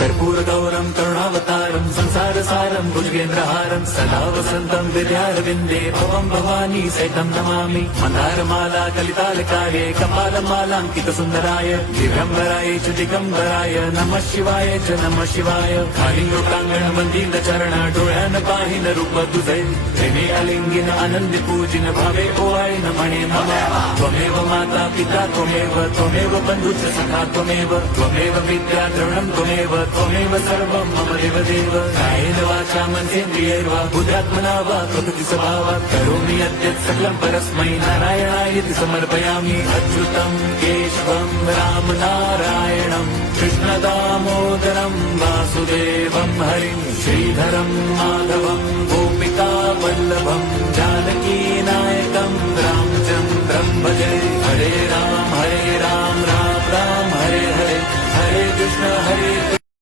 कर्पूरगौरं करुणावतारं संसारसारं भुजगेन्द्रहारं सदा वसन्तं विद्यारविन्दे भवं भवानी सहितं नमामि। मन्दारमाला कलितालकाये कपालमालाङ्कितसुन्दराय दिगम्बराय च दिगम्बराय नमः शिवाय च नमः शिवाय। कालिङ्गोटाङ्गण मन्दिरचरण डोळ्यान पाहिन रूप तुझे प्रेमे अलिंगिन आनंदी पूजिन भावे ओवाळीन म्हणे मम त्वमेव माता पिता त्वमेव बन्धुश्च सखा त्वमेव विद्या द्रविणं त्वमेव सर्वं मम देवदेव। कायेन वाचा मनसेन्द्रियैर्वा बुद्ध्यात्मना वा प्रकृति स्वभावात् करोमि यद्यत् सकलं परस्मै नारायणायति समर्पयामि। अच्युतं केशवं रामनारायणं कृष्णदामोदरं वासुदेवं हरिं श्रीधरं माधवं गोपिका वल्लभं जानकीनायकं रामचन्द्रं भजे। हरे राम राम राम हरे हरे, हरे कृष्ण हरे कृष्ण।